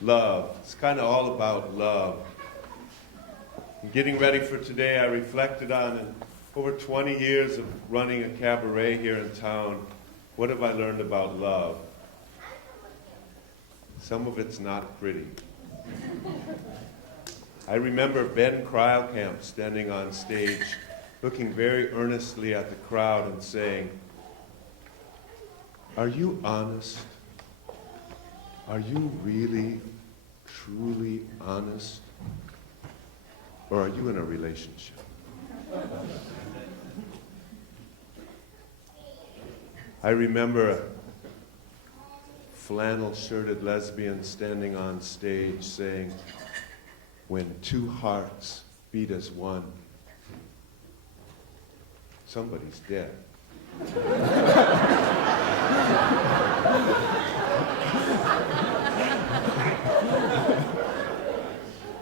love. It's kind of all about love. Getting ready for today, I reflected on, in over 20 years of running a cabaret here in town, what have I learned about love? Some of it's not pretty. I remember Ben Kreilkamp standing on stage, looking very earnestly at the crowd and saying, "Are you honest? Are you really, truly honest? Or are you in a relationship?" I remember a flannel-shirted lesbian standing on stage saying, "When two hearts beat as one, somebody's dead."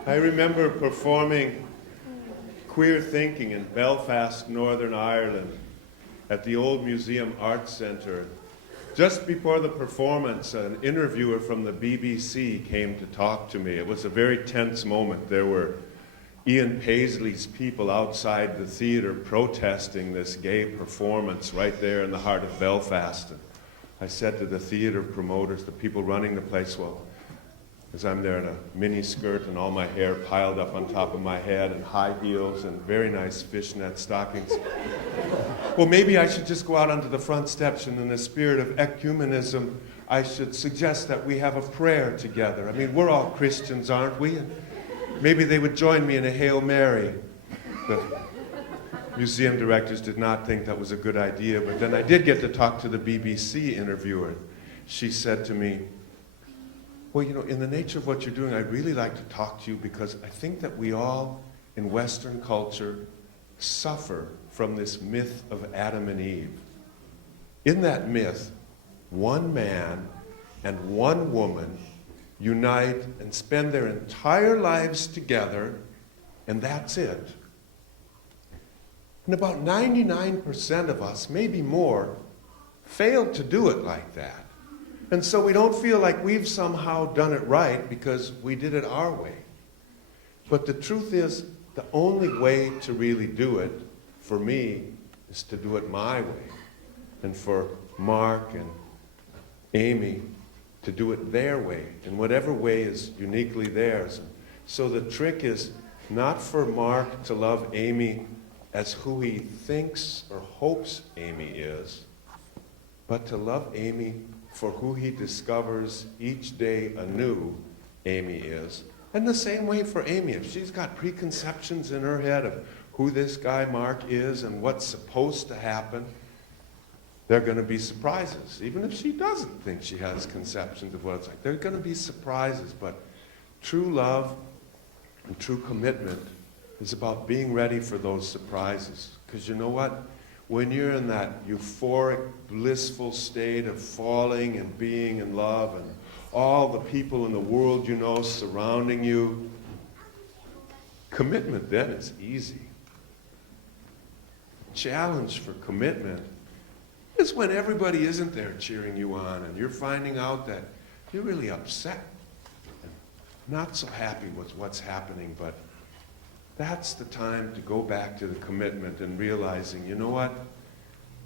I remember performing Queer Thinking in Belfast, Northern Ireland, at the Old Museum Arts Centre. Just before the performance, an interviewer from the BBC came to talk to me. It was a very tense moment. There were Ian Paisley's people outside the theater protesting this gay performance right there in the heart of Belfast. And I said to the theater promoters, the people running the place, well, as I'm there in a mini skirt and all my hair piled up on top of my head and high heels and very nice fishnet stockings, well, maybe I should just go out onto the front steps and in the spirit of ecumenism, I should suggest that we have a prayer together. I mean, we're all Christians, aren't we? And maybe they would join me in a Hail Mary. The museum directors did not think that was a good idea, but then I did get to talk to the BBC interviewer. She said to me, "Well, you know, in the nature of what you're doing, I'd really like to talk to you because I think that we all in Western culture suffer from this myth of Adam and Eve. In that myth, one man and one woman unite and spend their entire lives together, and that's it. And about 99% of us, maybe more, fail to do it like that. And so we don't feel like we've somehow done it right because we did it our way. But the truth is, the only way to really do it, for me, is to do it my way. And for Mark and Amy to do it their way, in whatever way is uniquely theirs. So the trick is not for Mark to love Amy as who he thinks or hopes Amy is, but to love Amy for who he discovers each day anew Amy is. And the same way for Amy. If she's got preconceptions in her head of who this guy Mark is and what's supposed to happen, there are going to be surprises. Even if she doesn't think she has conceptions of what it's like, there are going to be surprises. But true love and true commitment is about being ready for those surprises. Because you know what? When you're in that euphoric, blissful state of falling and being in love and all the people in the world you know surrounding you, commitment then is easy. Challenge for commitment is when everybody isn't there cheering you on and you're finding out that you're really upset and not so happy with what's happening, but that's the time to go back to the commitment and realizing, you know what?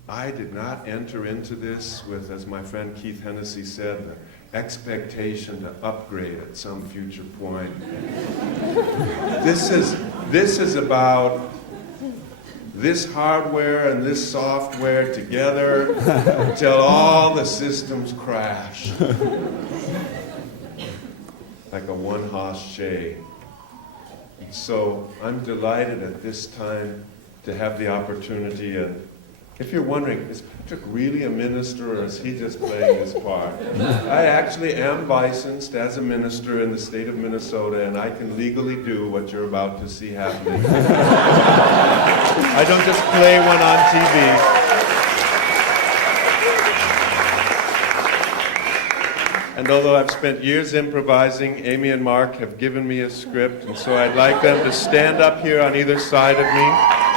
I did not enter into this with, as my friend Keith Hennessy said, the expectation to upgrade at some future point. This is about this hardware and this software together until all the systems crash. Like a one-horse shay. So I'm delighted at this time to have the opportunity. And if you're wondering, is Patrick really a minister or is he just playing his part? I actually am licensed as a minister in the state of Minnesota, and I can legally do what you're about to see happening. I don't just play one on TV. And although I've spent years improvising, Amy and Mark have given me a script, and so I'd like them to stand up here on either side of me.